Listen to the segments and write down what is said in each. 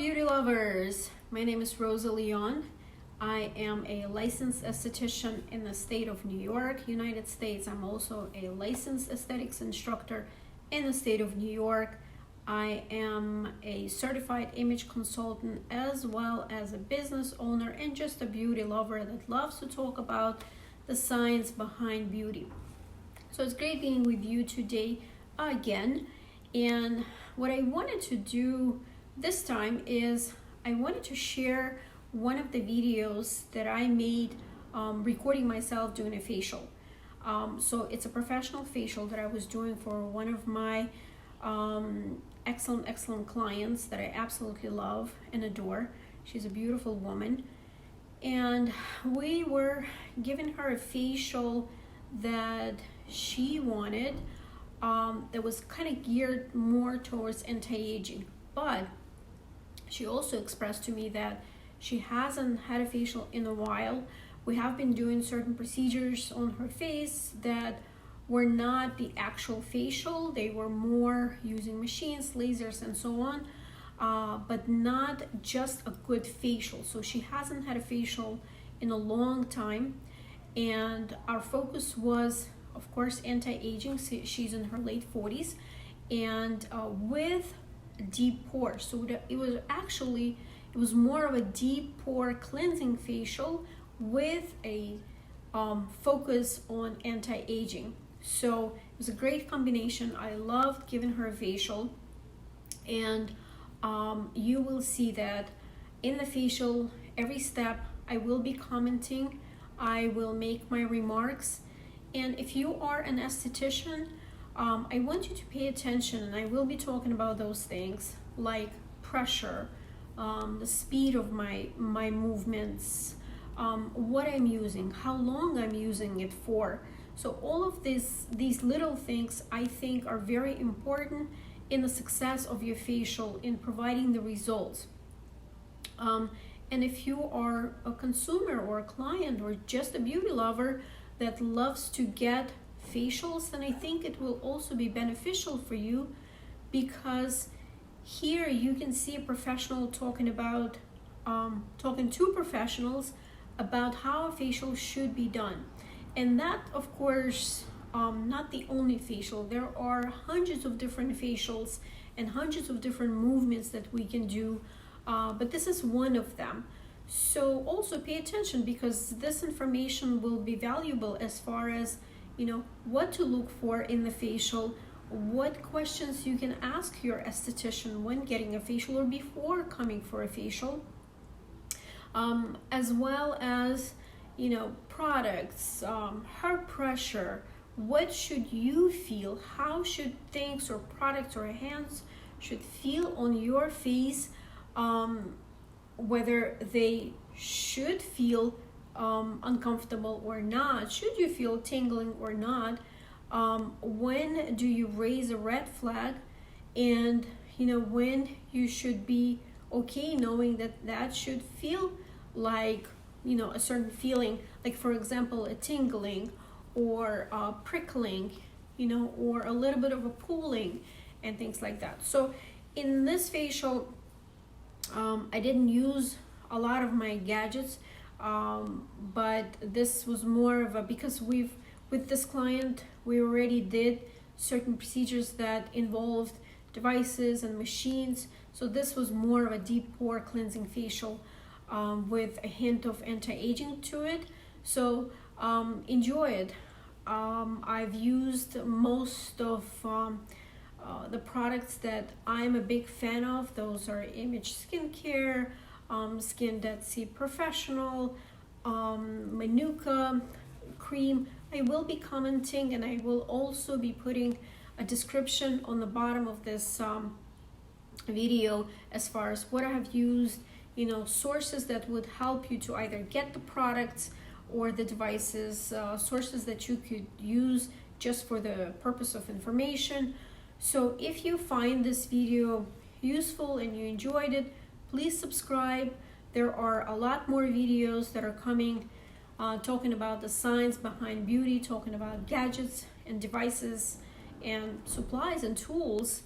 beauty lovers. My name is Rosa Leon. I am a licensed esthetician in the state of New York, United States. I'm also a licensed aesthetics instructor in the state of New York. I am a certified image consultant as well as a business owner and just a beauty lover that loves to talk about the science behind beauty. So it's great being with you today again. And what I wanted to do this time is I wanted to share one of the videos that I made recording myself doing a facial. So it's a professional facial that I was doing for one of my excellent clients that I absolutely love and adore. She's a beautiful woman. And we were giving her a facial that she wanted that was kind of geared more towards anti-aging. But she also expressed to me that she hasn't had a facial in a while. We have been doing certain procedures on her face that were not the actual facial. They were more using machines, lasers, and so on, but not just a good facial. So she hasn't had a facial in a long time. And our focus was, of course, anti-aging. She's in her late 40s and with deep pores. So it was more of a deep pore cleansing facial with a focus on anti-aging. So it was a great combination. I loved giving her a facial, and you will see that in the facial, every step I will be commenting, I will make my remarks. And if you are an esthetician, I want you to pay attention, and I will be talking about those things like pressure, the speed of my movements, what I'm using, how long I'm using it for. So all of these little things I think are very important in the success of your facial, in providing the results. And if you are a consumer or a client or just a beauty lover that loves to get facials, then I think it will also be beneficial for you, because here you can see a professional talking to professionals about how a facial should be done. And that, of course, not the only facial. There are hundreds of different facials and hundreds of different movements that we can do, but this is one of them. So also pay attention, because this information will be valuable as far as, what to look for in the facial, what questions you can ask your esthetician when getting a facial or before coming for a facial, as well as, products, hair pressure, what should you feel, how should things or products or hands should feel on your face, whether they should feel uncomfortable or not, should you feel tingling or not, when do you raise a red flag, and when you should be okay knowing that should feel like a certain feeling, like for example a tingling or prickling, or a little bit of a pulling and things like that. So in this facial, I didn't use a lot of my gadgets, but this was more of a, because with this client we already did certain procedures that involved devices and machines. So this was more of a deep pore cleansing facial with a hint of anti-aging to it. So enjoy it. I've used most of the products that I'm a big fan of. Those are Image Skincare, Skin Dead Sea Professional, Manuka cream. I will be commenting, and I will also be putting a description on the bottom of this video as far as what I have used, sources that would help you to either get the products or the devices, sources that you could use just for the purpose of information. So if you find this video useful and you enjoyed it, please subscribe. There are a lot more videos that are coming, talking about the science behind beauty, talking about gadgets and devices and supplies and tools,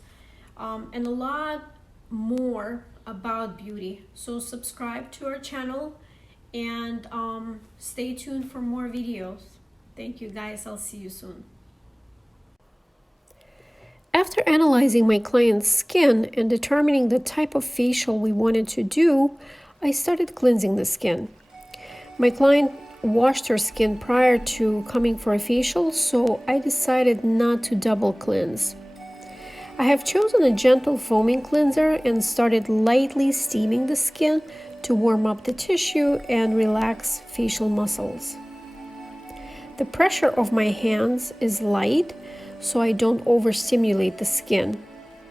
and a lot more about beauty. So subscribe to our channel and stay tuned for more videos. Thank you guys. I'll see you soon. After analyzing my client's skin and determining the type of facial we wanted to do, I started cleansing the skin. My client washed her skin prior to coming for a facial, so I decided not to double cleanse. I have chosen a gentle foaming cleanser and started lightly steaming the skin to warm up the tissue and relax facial muscles. The pressure of my hands is light, so I don't overstimulate the skin.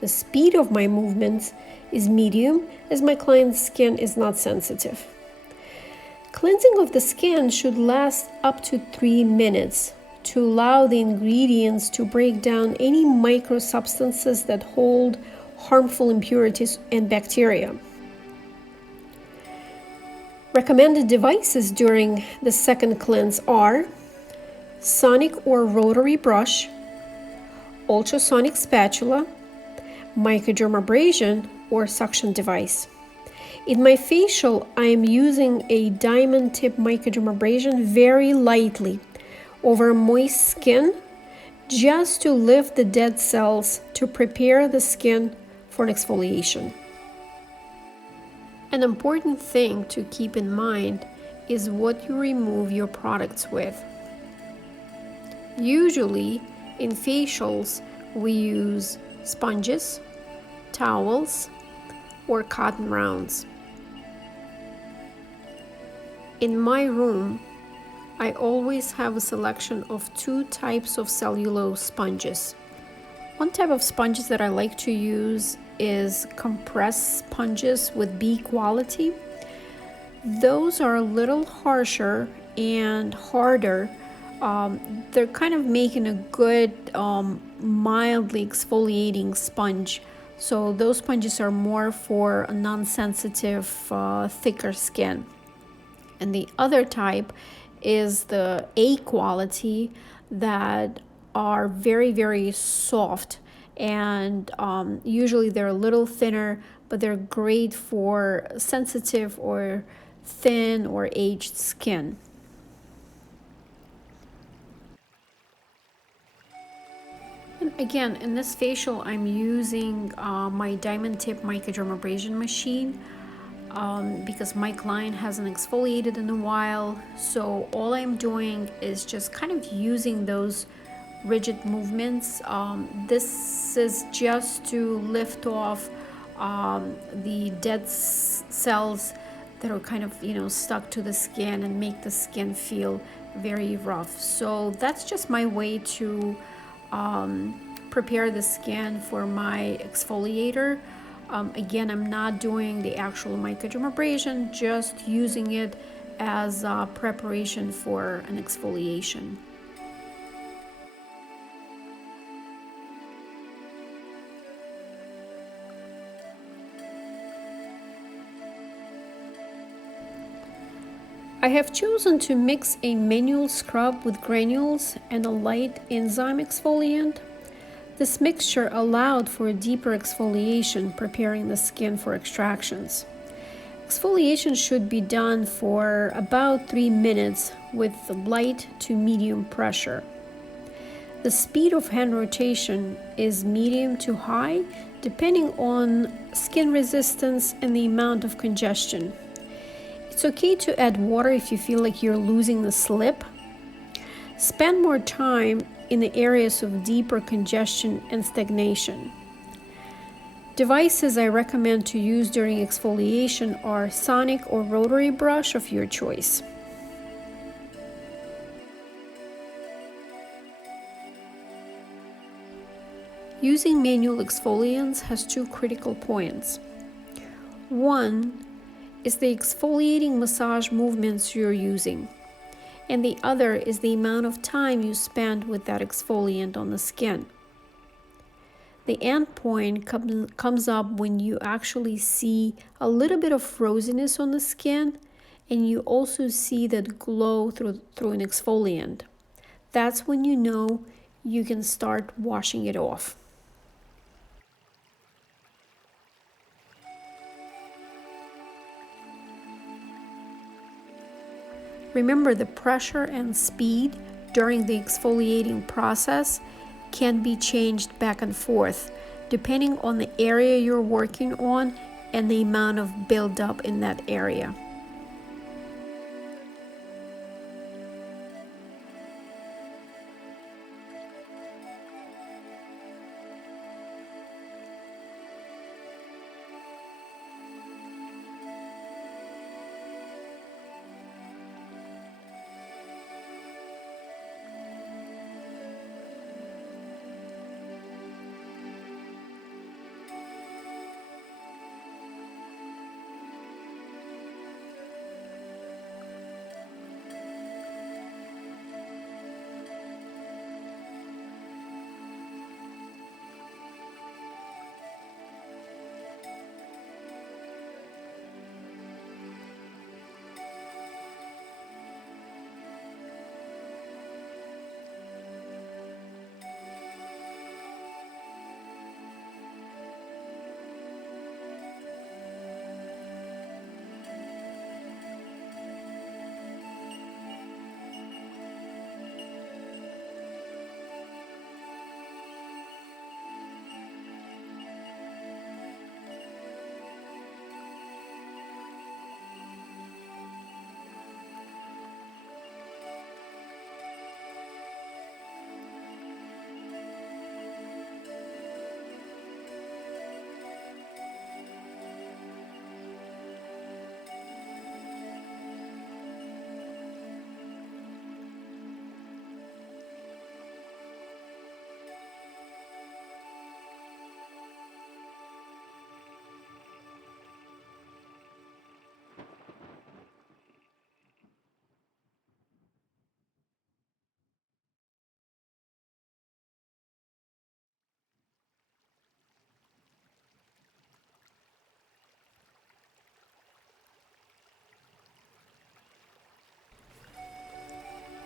The speed of my movements is medium, as my client's skin is not sensitive. Cleansing of the skin should last up to 3 minutes to allow the ingredients to break down any micro substances that hold harmful impurities and bacteria. Recommended devices during the second cleanse are sonic or rotary brush, ultrasonic spatula, microdermabrasion, or suction device. In my facial, I am using a diamond tip microdermabrasion very lightly over moist skin, just to lift the dead cells to prepare the skin for an exfoliation. An important thing to keep in mind is what you remove your products with. Usually, in facials, we use sponges, towels, or cotton rounds. In my room, I always have a selection of 2 types of cellulose sponges. One type of sponges that I like to use is compressed sponges with B quality. Those are a little harsher and harder. They're kind of making a good mildly exfoliating sponge. So those sponges are more for a non-sensitive, thicker skin. And the other type is the A quality that are very, very soft, and usually they're a little thinner, but they're great for sensitive or thin or aged skin. And again, in this facial, I'm using my diamond tip microdermabrasion machine. Because my client hasn't exfoliated in a while, so all I'm doing is just kind of using those rigid movements. This is just to lift off the dead cells that are kind of stuck to the skin and make the skin feel very rough. So that's just my way to prepare the skin for my exfoliator. Again, I'm not doing the actual microdermabrasion, just using it as a preparation for an exfoliation. I have chosen to mix a manual scrub with granules and a light enzyme exfoliant. This mixture allowed for a deeper exfoliation, preparing the skin for extractions. Exfoliation should be done for about 3 minutes with light to medium pressure. The speed of hand rotation is medium to high, depending on skin resistance and the amount of congestion. It's okay to add water if you feel like you're losing the slip. Spend more time in the areas of deeper congestion and stagnation. Devices I recommend to use during exfoliation are sonic or rotary brush of your choice. Using manual exfoliants has 2 critical points. One is the exfoliating massage movements you're using, and the other is the amount of time you spend with that exfoliant on the skin. The end point comes up when you actually see a little bit of froziness on the skin, and you also see that glow through an exfoliant. That's when you know you can start washing it off. Remember, the pressure and speed during the exfoliating process can be changed back and forth depending on the area you're working on and the amount of buildup in that area.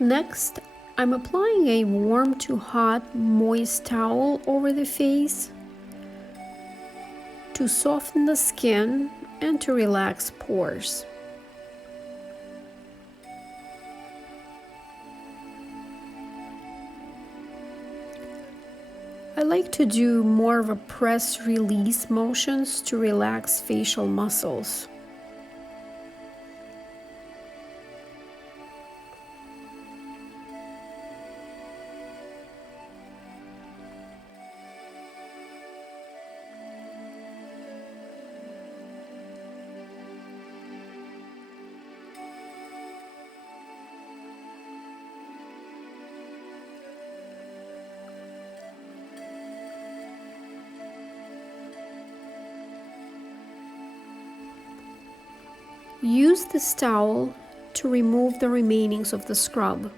Next, I'm applying a warm to hot moist towel over the face to soften the skin and to relax pores. I like to do more of a press release motions to relax facial muscles. Use this towel to remove the remainings of the scrub.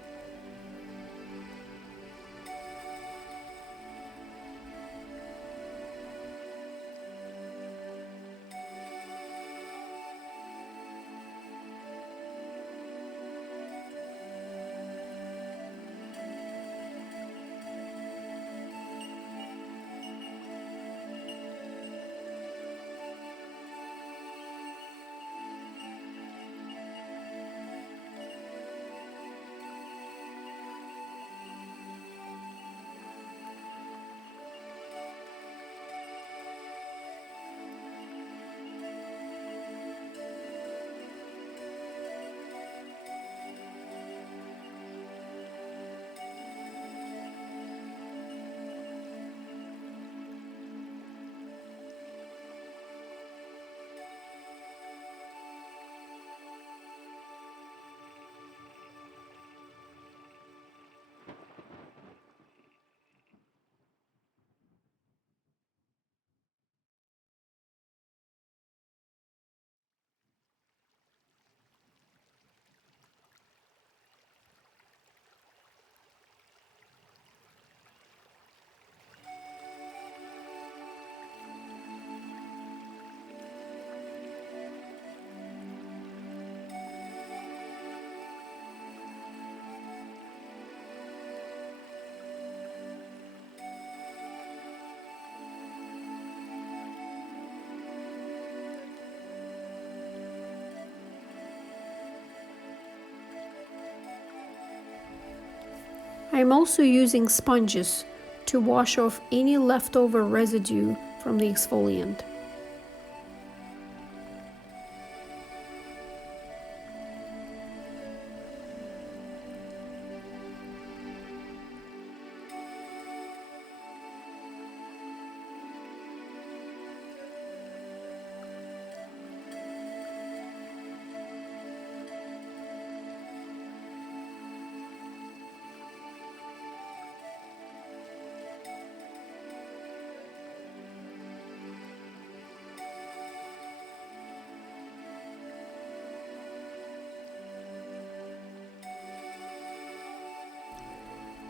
I'm also using sponges to wash off any leftover residue from the exfoliant.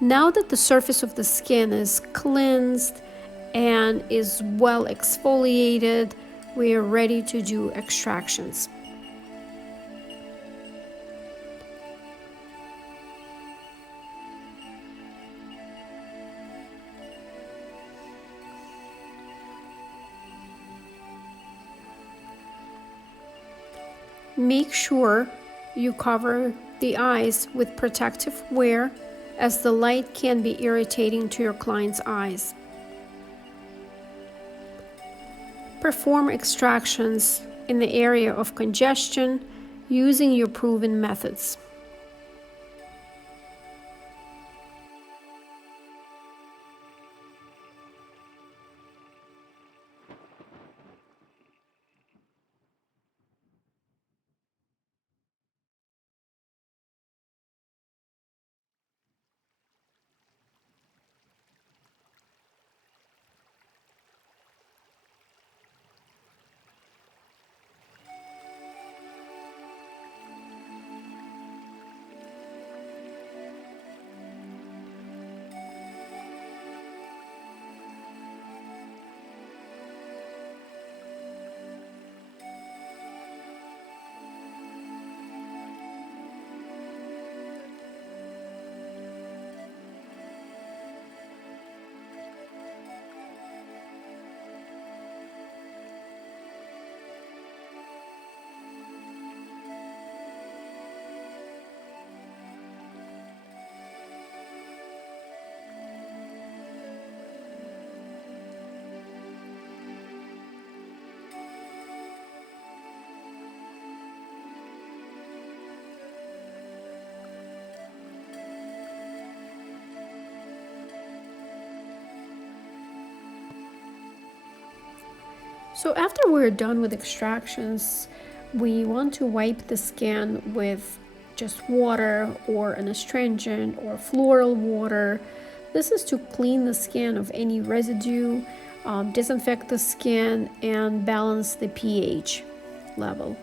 Now that the surface of the skin is cleansed and is well exfoliated, we are ready to do extractions. Make sure you cover the eyes with protective wear, as the light can be irritating to your client's eyes. Perform extractions in the area of congestion using your proven methods. So after we're done with extractions, we want to wipe the skin with just water or an astringent or floral water. This is to clean the skin of any residue, disinfect the skin, and balance the pH level.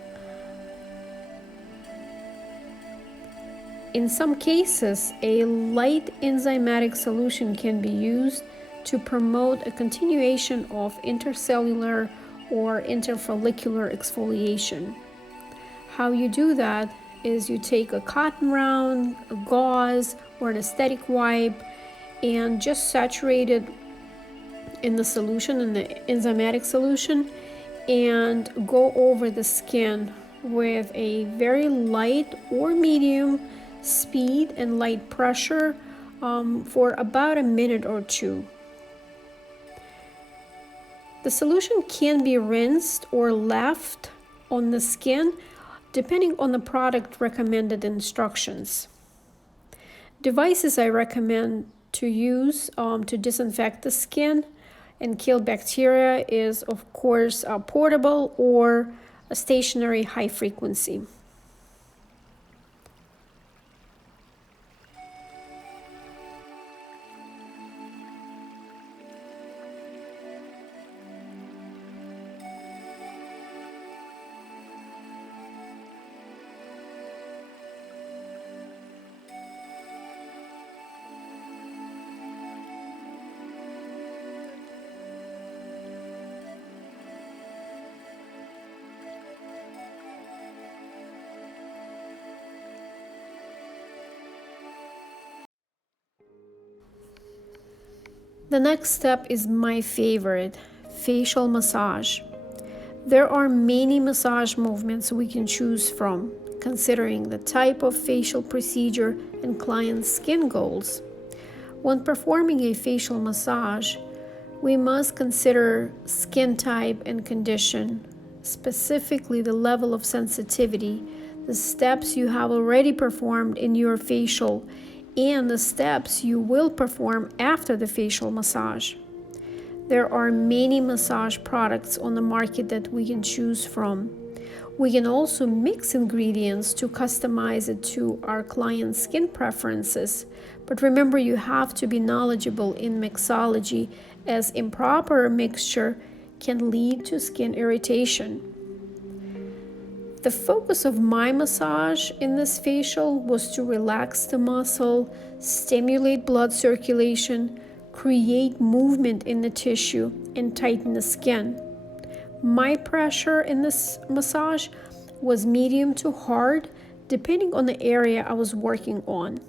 In some cases, a light enzymatic solution can be used to promote a continuation of intercellular or interfollicular exfoliation. How you do that is you take a cotton round, a gauze, or an aesthetic wipe, and just saturate it in the solution, in the enzymatic solution, and go over the skin with a very light or medium speed and light pressure for about a minute or two. The solution can be rinsed or left on the skin depending on the product recommended instructions. Devices I recommend to use to disinfect the skin and kill bacteria is, of course, portable or a stationary high frequency. The next step is my favorite, facial massage. There are many massage movements we can choose from, considering the type of facial procedure and client's skin goals. When performing a facial massage, we must consider skin type and condition, specifically the level of sensitivity, the steps you have already performed in your facial, and the steps you will perform after the facial massage. There are many massage products on the market that we can choose from. We can also mix ingredients to customize it to our client's skin preferences. But remember, you have to be knowledgeable in mixology, as improper mixture can lead to skin irritation. The focus of my massage in this facial was to relax the muscle, stimulate blood circulation, create movement in the tissue, and tighten the skin. My pressure in this massage was medium to hard, depending on the area I was working on.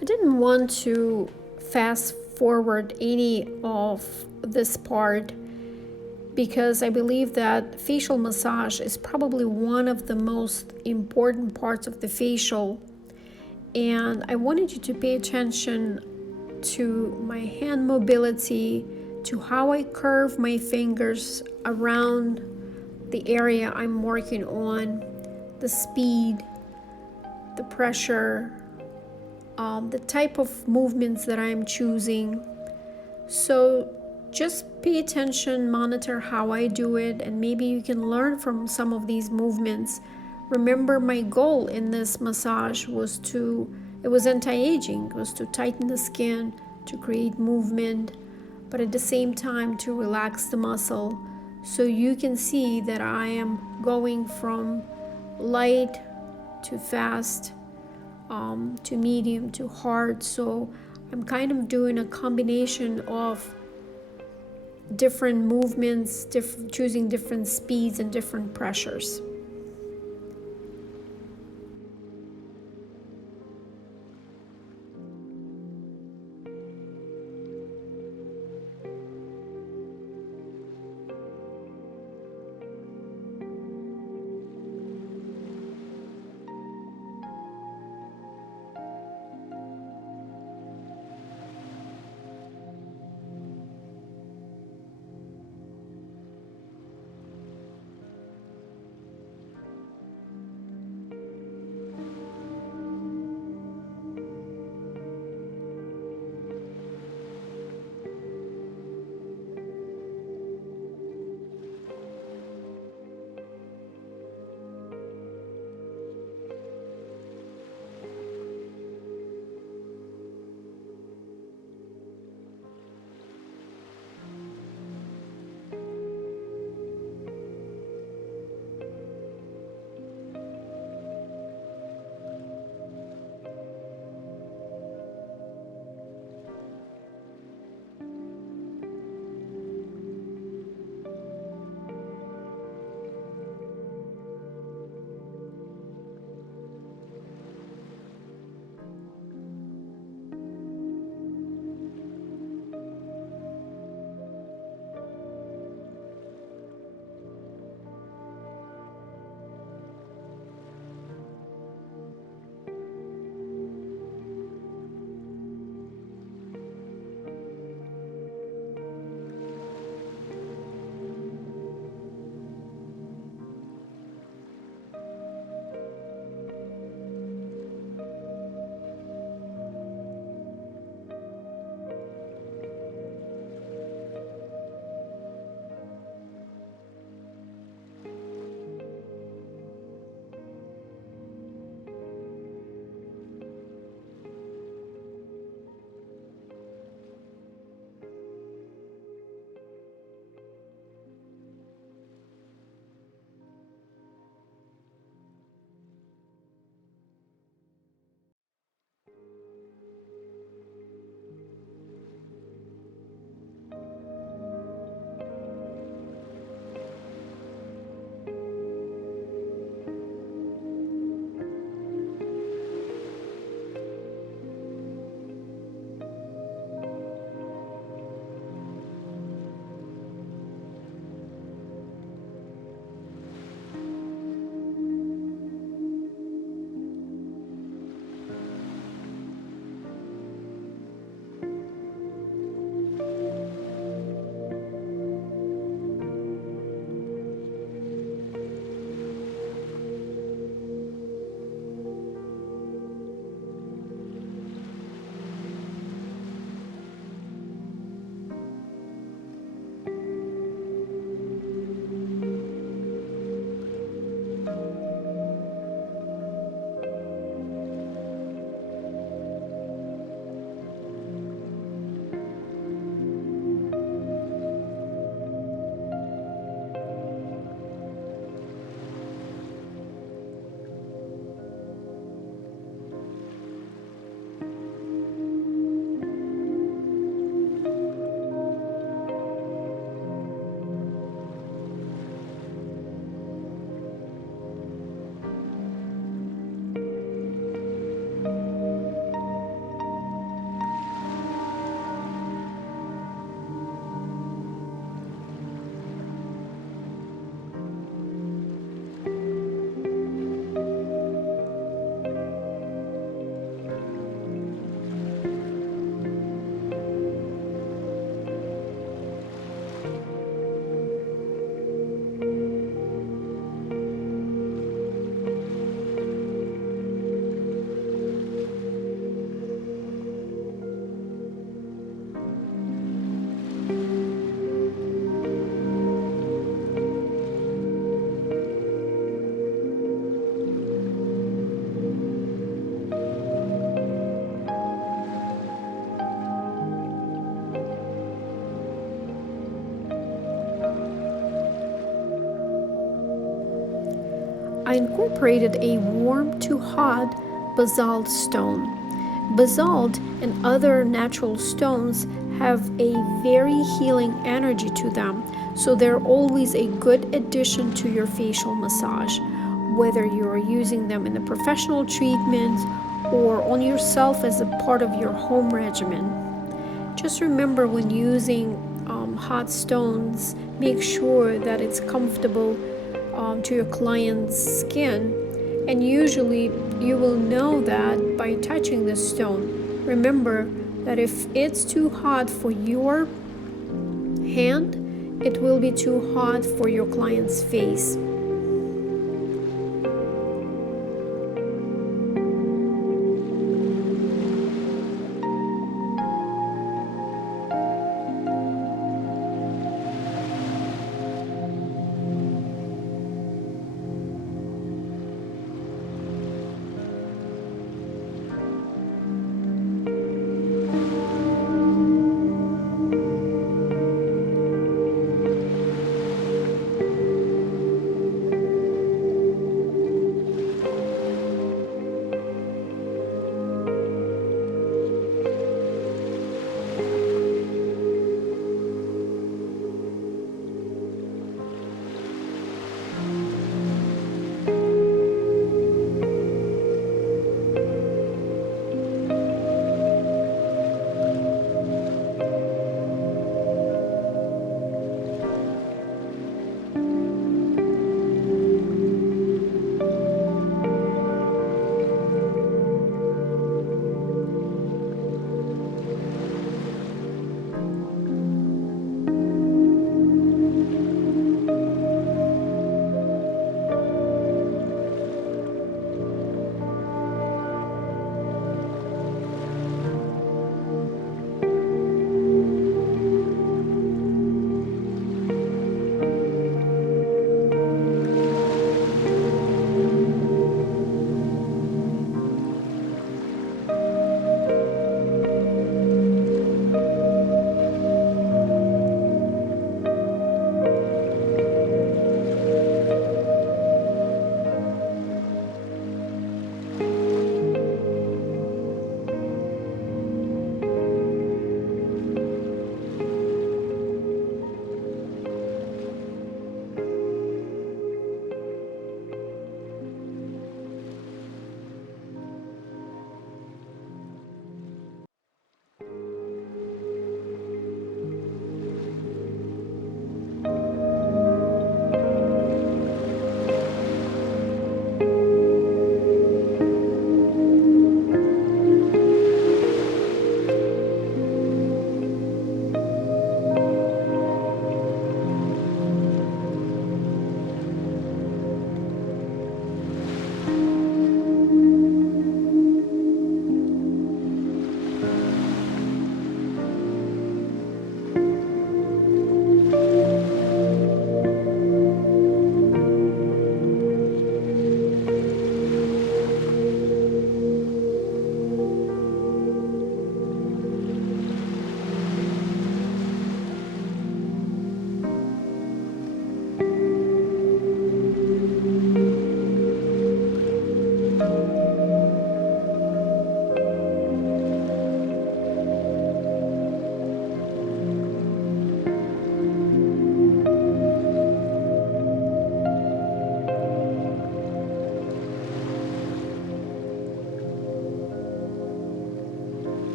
I didn't want to fast forward any of this part because I believe that facial massage is probably one of the most important parts of the facial, and I wanted you to pay attention to my hand mobility, to how I curve my fingers around the area I'm working on, the speed, the pressure, the type of movements that I'm choosing. So just pay attention, monitor how I do it, and maybe you can learn from some of these movements. Remember, my goal in this massage it was anti-aging, it was to tighten the skin, to create movement, but at the same time to relax the muscle. So you can see that I am going from light to fast, to medium to hard. So I'm kind of doing a combination of different movements, choosing different speeds and different pressures. I incorporated a warm to hot basalt stone. Basalt and other natural stones have a very healing energy to them, so they're always a good addition to your facial massage, whether you're using them in a professional treatment or on yourself as a part of your home regimen. Just remember, when using hot stones, make sure that it's comfortable to your client's skin, and usually you will know that by touching the stone. Remember that if it's too hot for your hand, it will be too hot for your client's face.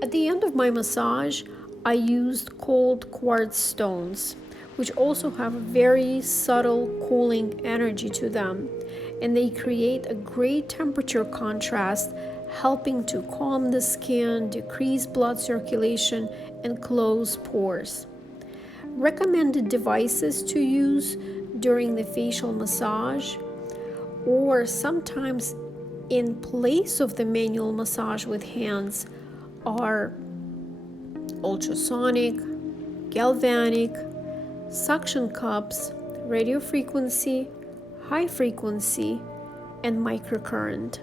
At the end of my massage, I used cold quartz stones, which also have a very subtle cooling energy to them, and they create a great temperature contrast, helping to calm the skin, decrease blood circulation, and close pores. Recommended devices to use during the facial massage, or sometimes in place of the manual massage with hands, are ultrasonic, galvanic, suction cups, radio frequency, high frequency, and microcurrent.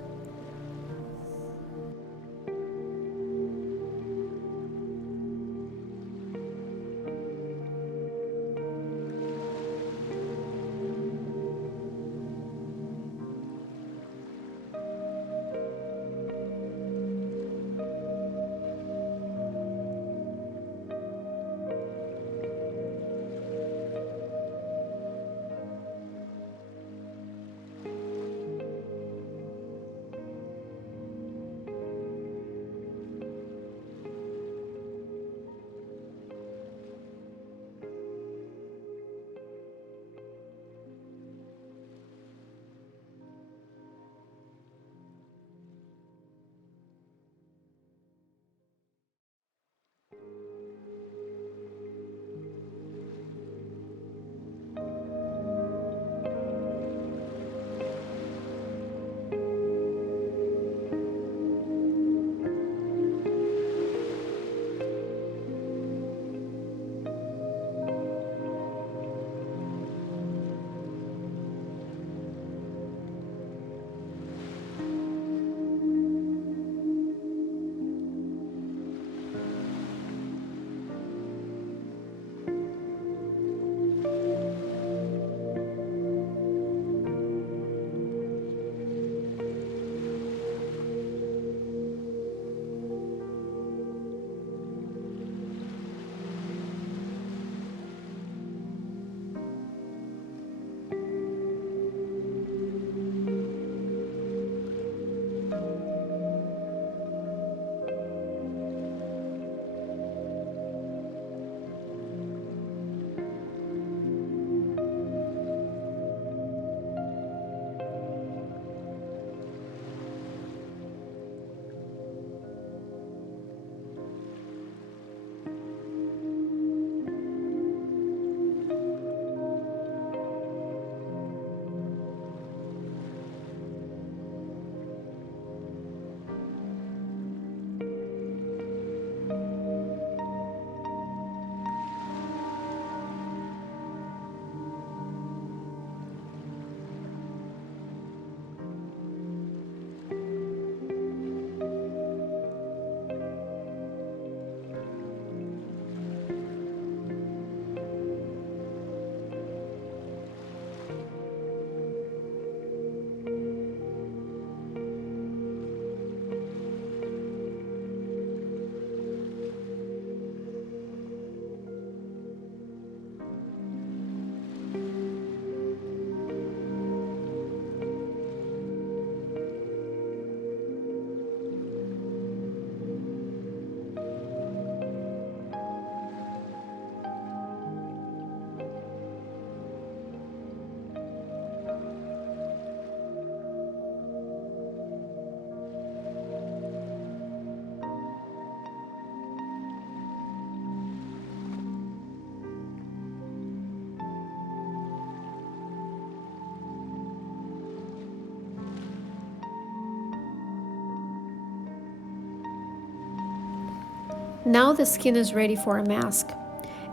Now the skin is ready for a mask.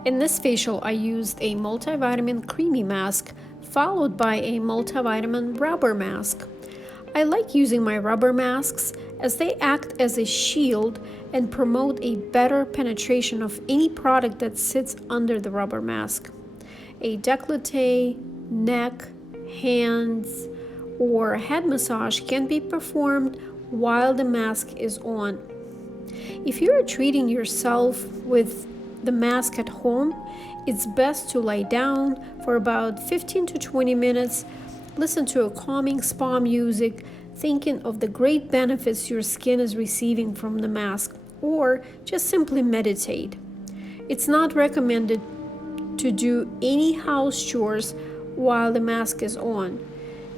In this facial, I used a multivitamin creamy mask followed by a multivitamin rubber mask. I like using my rubber masks as they act as a shield and promote a better penetration of any product that sits under the rubber mask. A décolleté, neck, hands, or head massage can be performed while the mask is on. If you are treating yourself with the mask at home, it's best to lie down for about 15 to 20 minutes, listen to a calming spa music, thinking of the great benefits your skin is receiving from the mask, or just simply meditate. It's not recommended to do any house chores while the mask is on.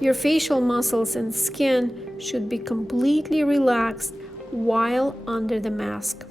Your facial muscles and skin should be completely relaxed while under the mask.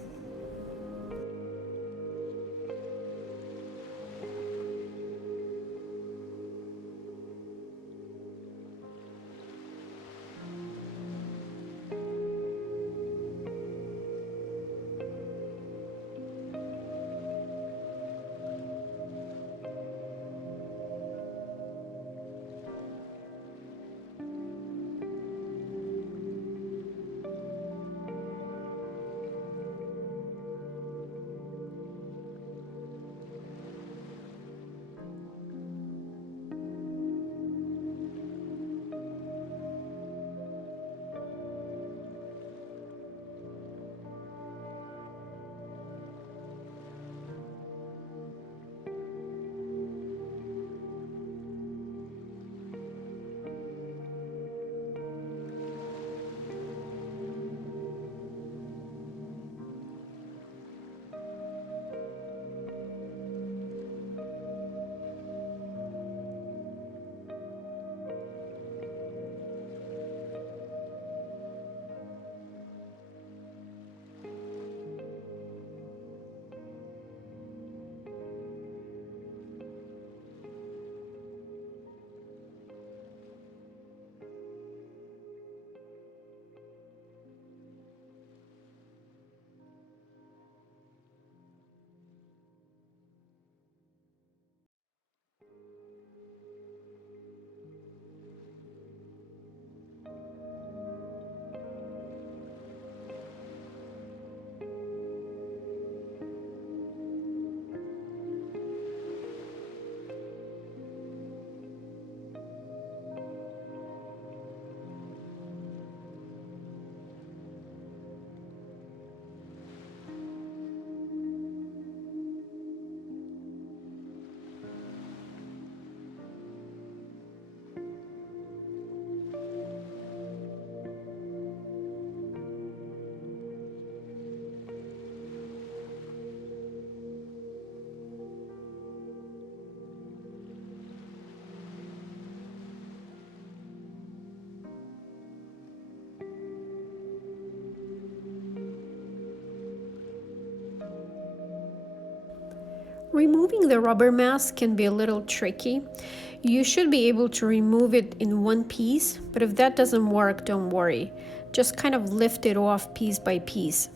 Removing the rubber mask can be a little tricky. You should be able to remove it in one piece, but if that doesn't work, don't worry. Just kind of lift it off piece by piece.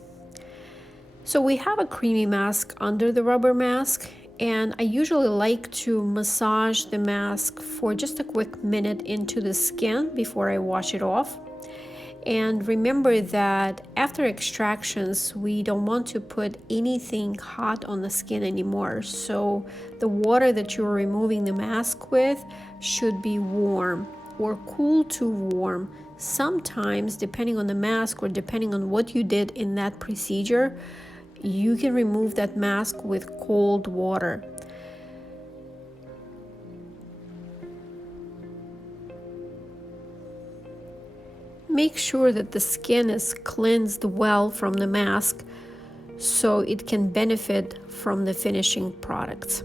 So we have a creamy mask under the rubber mask, and I usually like to massage the mask for just a quick minute into the skin before I wash it off. And remember that after extractions, we don't want to put anything hot on the skin anymore. So the water that you're removing the mask with should be warm or cool to warm. Sometimes, depending on the mask or depending on what you did in that procedure, you can remove that mask with cold water. Make sure that the skin is cleansed well from the mask so it can benefit from the finishing products.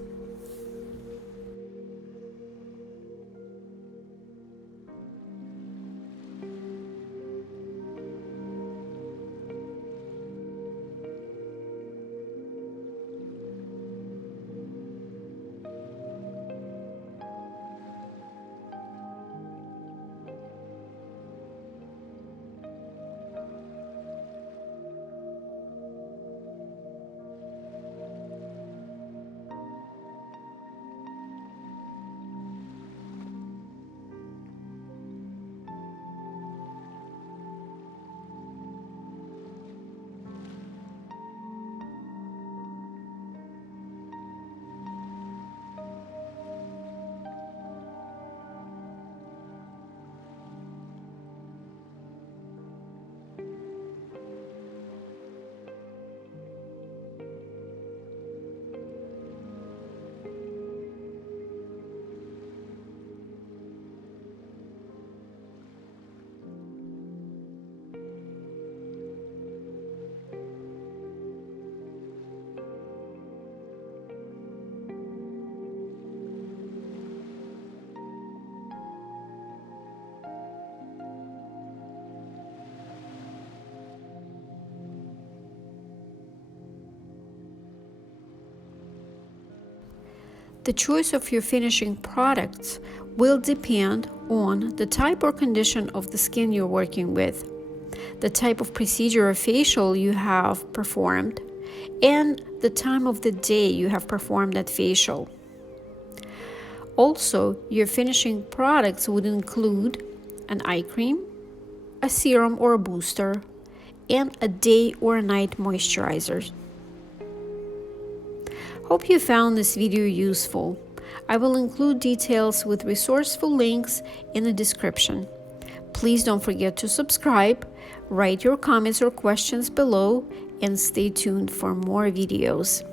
The choice of your finishing products will depend on the type or condition of the skin you're working with, the type of procedure or facial you have performed, and the time of the day you have performed that facial. Also, your finishing products would include an eye cream, a serum or a booster, and a day or a night moisturizer. Hope you found this video useful. I will include details with resourceful links in the description. Please don't forget to subscribe, write your comments or questions below, and stay tuned for more videos.